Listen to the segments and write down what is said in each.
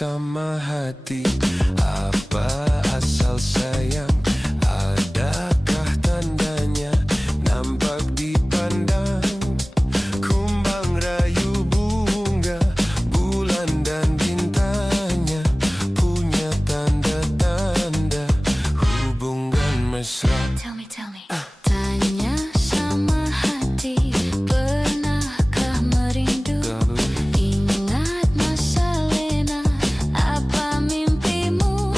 sama hati. Apa asal sayang? Adakah tandanya nampak dipandang? Kumbang rayu bunga, bulan dan bintangnya punya tanda-tanda hubungan mesra. Tell me. Tanya sama hati, pernahkah merindu? Ingat masa lena, apa mimpimu?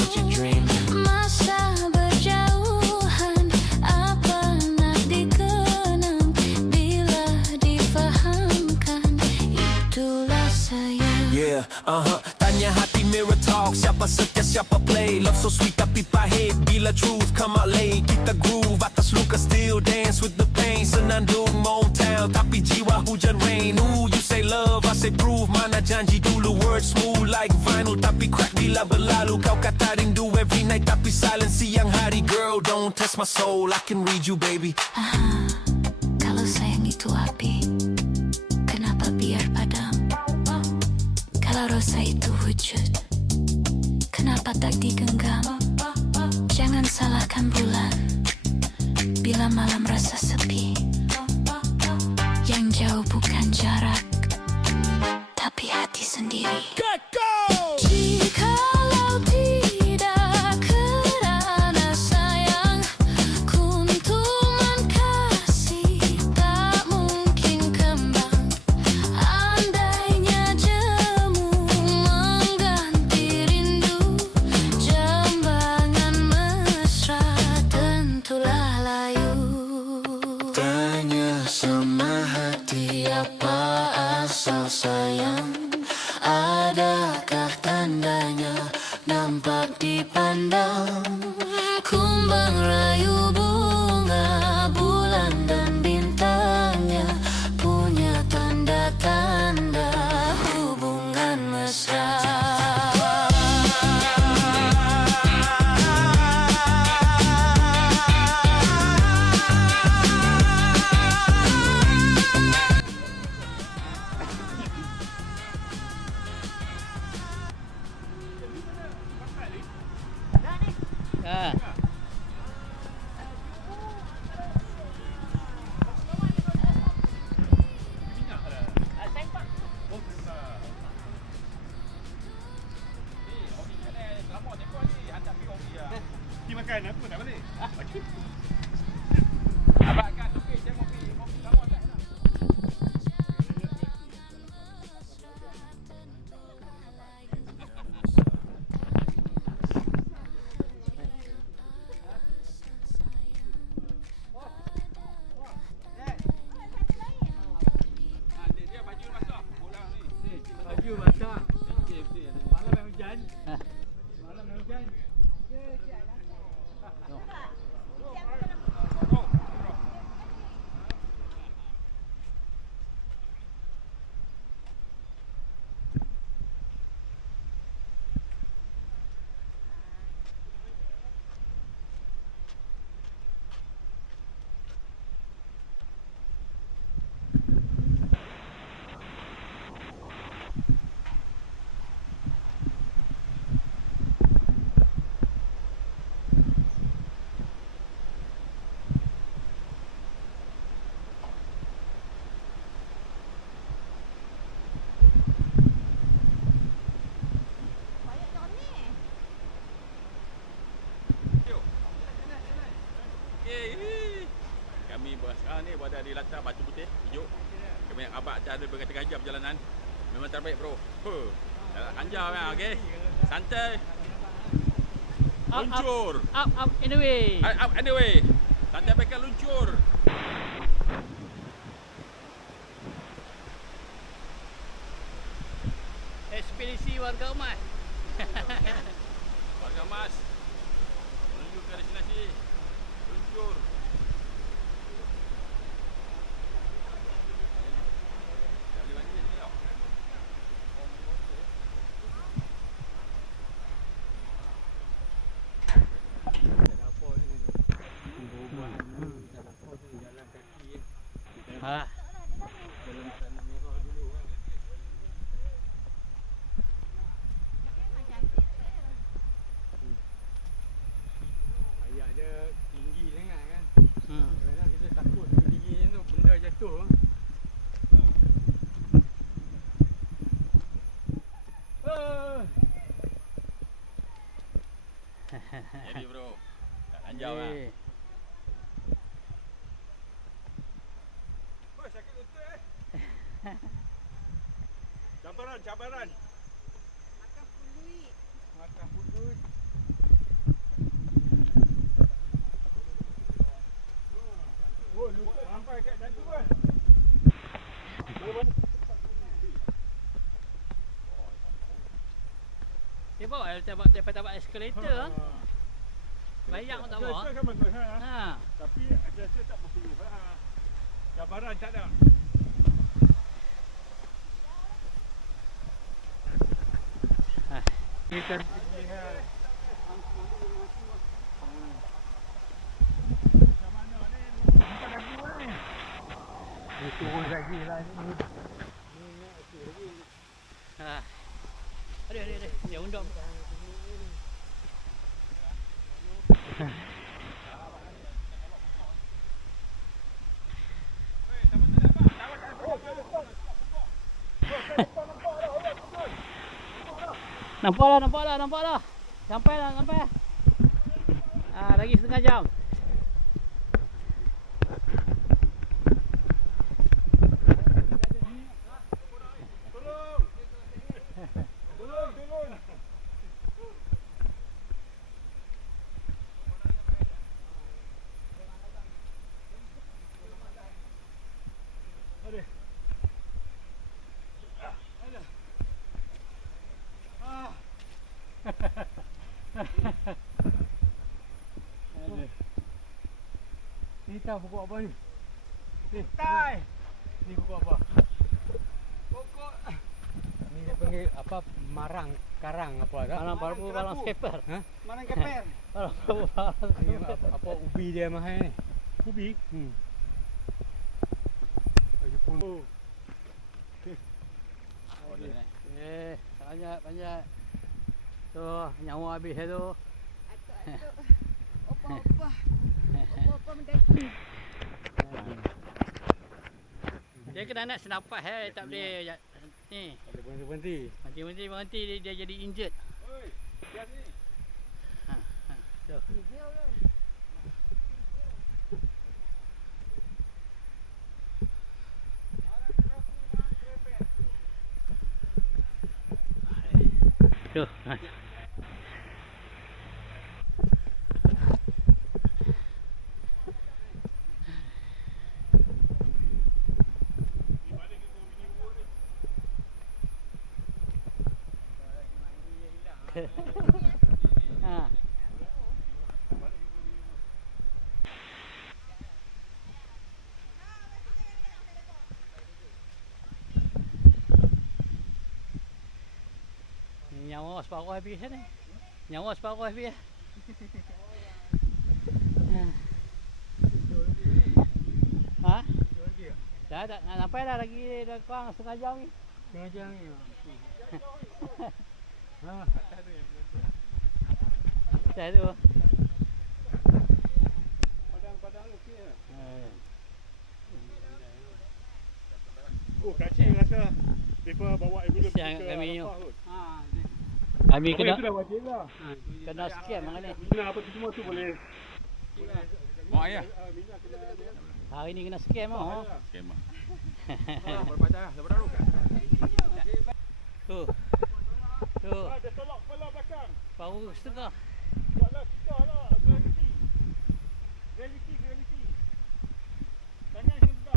Masa berjauhan, apa nak dikenang? Bila difahamkan, itulah sayang. Yeah, tanya hati mirror talk. Siapa setia, siapa play. Love so sweet tapi pahit. Bila truth come out late. Kita groove atas luka, still dance with the pain. Senandung Motown tapi jiwa hujan rain. Ooh, you say love, I say prove. Mana janji dulu, words smooth like vinyl tapi crack bila berlalu. Kau kata rindu every night tapi silent siang hari. Girl, don't test my soul, I can read you baby. Kalau sayang itu api, kenapa biar padam? Kalau rasa itu wujud, kenapa tak digenggam? Jangan salahkan bulan bila malam rasa sepi. Yang jauh bukan jarak, tapi hati sendiri. Jikalau tidak kerana sayang, kuntuman kasih tak mungkin kembang. Andainya jemu mengganti rindu, jambangan mesra tentulah layu. Tanya sama hati, apa asal sayang? Adakah tandanya nampak dipandang? Kumbang rayu bunga, bulan dan bintangnya punya tanda-tanda hubungan mesra. Pergi makan apa nak balik? Bagi. Abang kan okey, saya kopi sama tak nak. Dia baju basah, bola ni. Baju basah. Malam yang hujan. Malam yang hujan. Kami sekarang ni berada di latar Batu Putih, hijau. Kami nak abad dah ada berkata-kata jam perjalanan. Memang terbaik bro. Anjar kan, okey. Santai. Luncur. Up anyway. Up anyway. Santai pakai luncur. Ekspedisi warga emas. Warga emas. Menuju ke destinasi. Luncur. Ha. Jadi bro. Tak lanjau lah. Eh, Oh, sakit lutut Cabaran, cabaran. Makan pulut. Oh, lutut sampai kat jantung kan. dia bawa dapat eskalator ah. Bayang pun tak bawa. Biasa kan bagus ha. Ha. Tapi biasa tak perlu ha. Cabaran tak ada. Kita Macam mana ni? Bukan lagi ni. Dia turun lagi lah ni. ha. Ada. Dia undang. Nampak dah. Sampai dah. Lagi setengah jam. Turun. Ni tahu pokok apa ni? Tai. Ni pokok apa? Pokok. Ni dia panggil apa marang karang apa kan? Balang skipper. Ha? Marang keper. Ni apa ubi dia mahal ni? Ubi. Oh, dia naik. Panjat. Tu nyawa habis tu. Opa mendaki. Dia kena nak senapas tak boleh ni. Ada berhenti. Berhenti dia jadi injured. Oi, lihat ni. Tu. Tu. Ha. Nyawa separuh habis ni. Ha? Dah nak sampai dah lagi dah kurang setengah jam ni. Setengah jam ni. Ha. Dah tu. Padang okey lah. Ha. Oh, kacing rasa. Mereka bawa ambulans Siang ke kami ni. Arafah kot. Kami Oh, itu dah wajib lah. kena scam macam ni. Minyak apa tu semua tu boleh. Mak ayah. Minyak kena dia. Hari ni kena scam ah. Scam ah. Berapa dah? Berapa dah? Tu. Dia tolak kepala belakang. Baru setengah. Taklah kita lah. Reality. Tanya yang juga.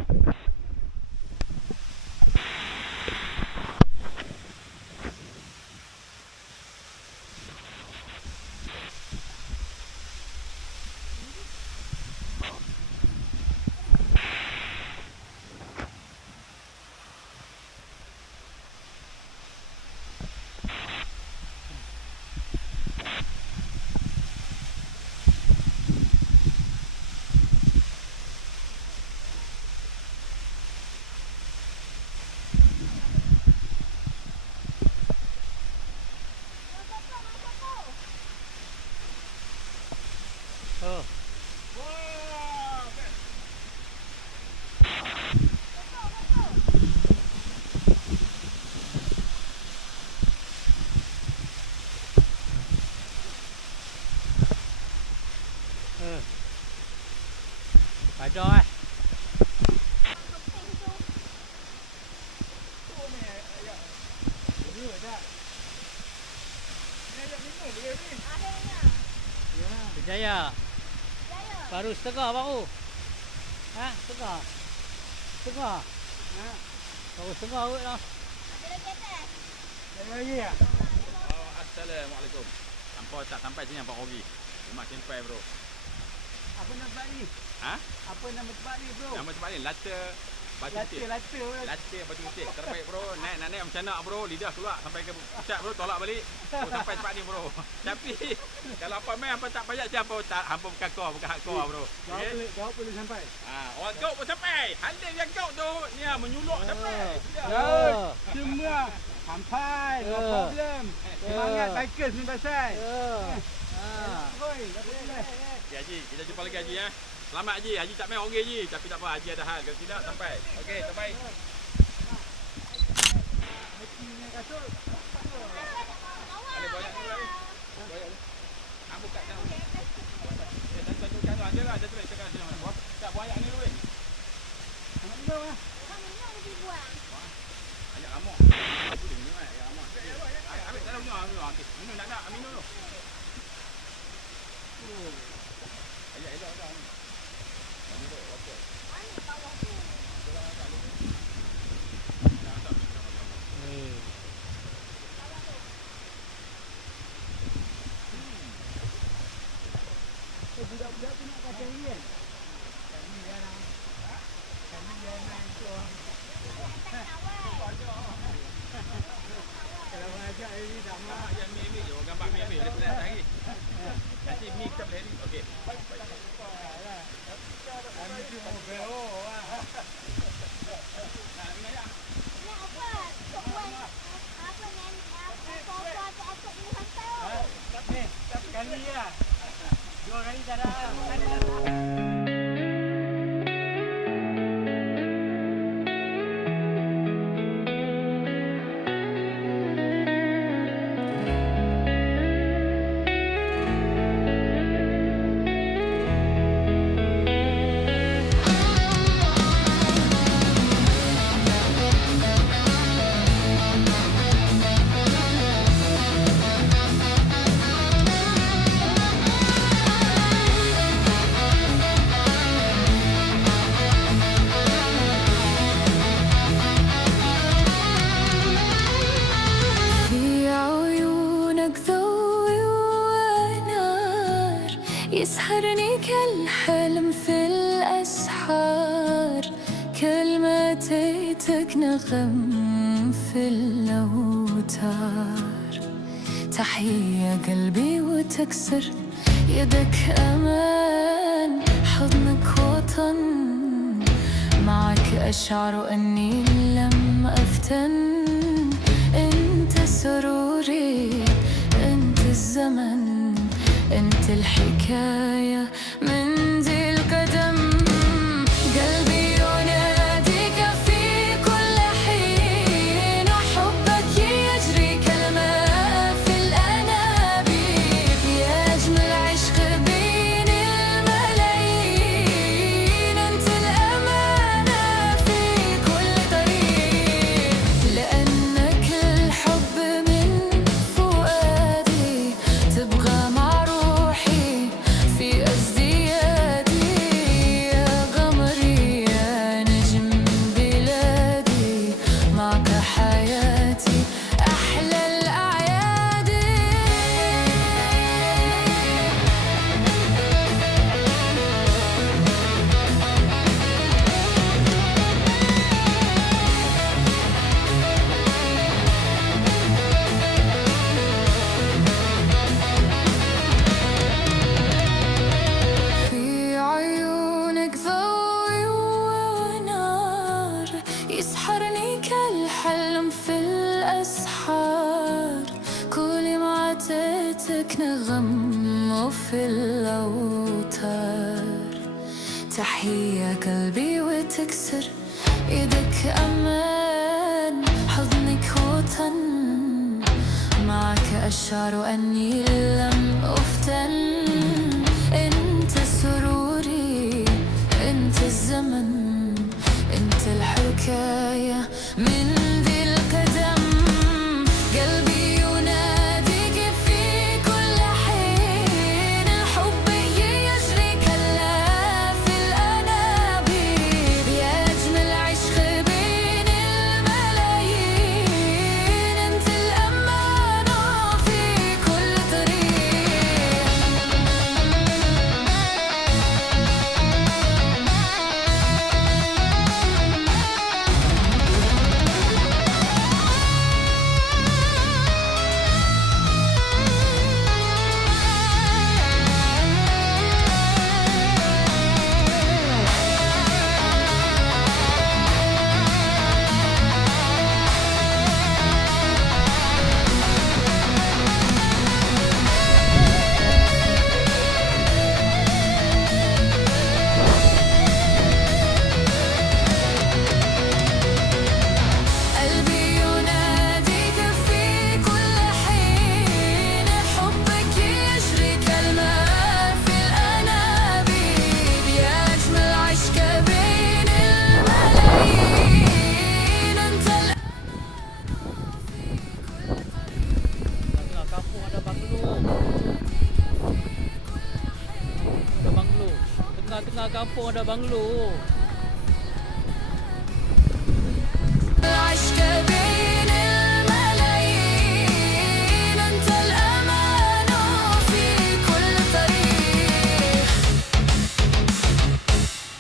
Ada eh. Berjaya. Baru setengah baru. Ha, setengah. Setengah. Ha. Baru setengah awak lah. Assalamualaikum. Hampa tak sampai sini hampa rugi. Rumah simpai bro. Apa nama tempat ni? Ha? Apa nama tempat ni bro? Nama tempat ni Lata Batu Putih. Lata. Lata Batu Putih. Terbaik bro. Nak naik macam nak bro. Lidah keluar sampai ke puncak bro. Tolak balik. Oh, sampai tempat ni bro. Tapi kalau apa main hampa tak payah je hampa tak hampa bukan kau, bukan hak kau bro. Kau boleh sampai. Orang kau pun sampai. Handal yang kau tu ni menyuluk sampai. Semua sampai. No problem. Semangat bikers ni pasal. Oi, tak boleh. Okay, Haji, kita jumpa lagi Haji ya. Selamat Haji. Haji tak main orang Haji, tapi tak apa Haji ada hal. Kalau tidak sampai. Okey, terbaik. Ada banyak ni lagi. Banyak ni. Ambo kat sana. Jangan ada lah, ada terus tekan sini. Tak banyak ni dulu. Minum ah. Banyak ramah. Aku dah minum ayam ramah. Ambil dalam minum. Minum nak minum tu. Elok dah. Mana tu? Okey. Budak-budak tu nak kacang ni kan? Kami dia nak. Kami dia main tu. Kalau ajak ini dah Gambar yang mi ambil je. Gambar mi ambil. Dia boleh datang lagi. Nanti mi kita boleh edit. Okey. Baik. kami tu mau beo. Nak minum ayam. Ni, sekali ya. Dua kali tak ada. يسهرني كالحلم في الأسحار كلمتك نغم في الأوتار تحية قلبي وتكسر يدك أمان حضنك وطن معك أشعر أني لم أفتن أنت سروري أنت الزمن أنت الحكاية من ذي القدم قلبي يناديك في كل حين وحبك يجري كالماء في الأنابيب يا أجمل عشق بين الملايين أنت الأمانة في كل طريق لأنك الحب من فؤادي تبغى مع في ازديادي يا قمري يا نجم بلادي معك حياتي أحلى الأعياد يسحرني كالحلم في الأسحار كل ما عتيتك نغم وفي الأوتار تحية قلبي وتكسر يدك أمان حضنك وطن معك أشعر أني لم أفتن أنت سروري أنت الزمن انت الحكاية من ذي القدم قلبي يناديك في كل حين حبي يجري كاللاف الأنابيب يا أجمل عشق بين الملايين انت الأمان في كل طريق قلبي يناديك في كل حين حبك يجري كالماء في الأنابيب يا أجمل عشق بين الملايين أنت Tengah kampung ada banglo. Ada banglo. Tengah-tengah kampung ada banglo. العشق بين الملايين أنت الأمان في كل طريق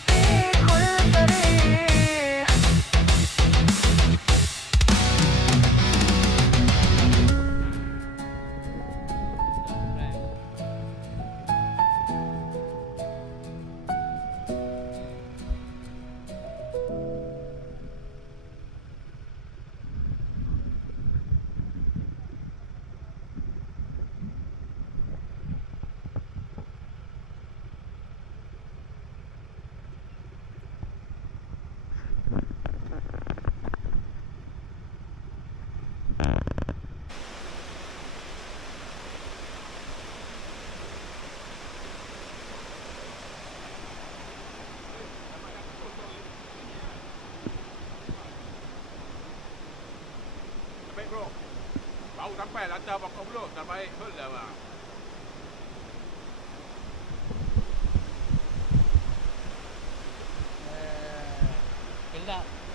في كل طريق Terbaik bro. Baru sampai lantar pokok bro. Terbaik betul lah bang. Gelap.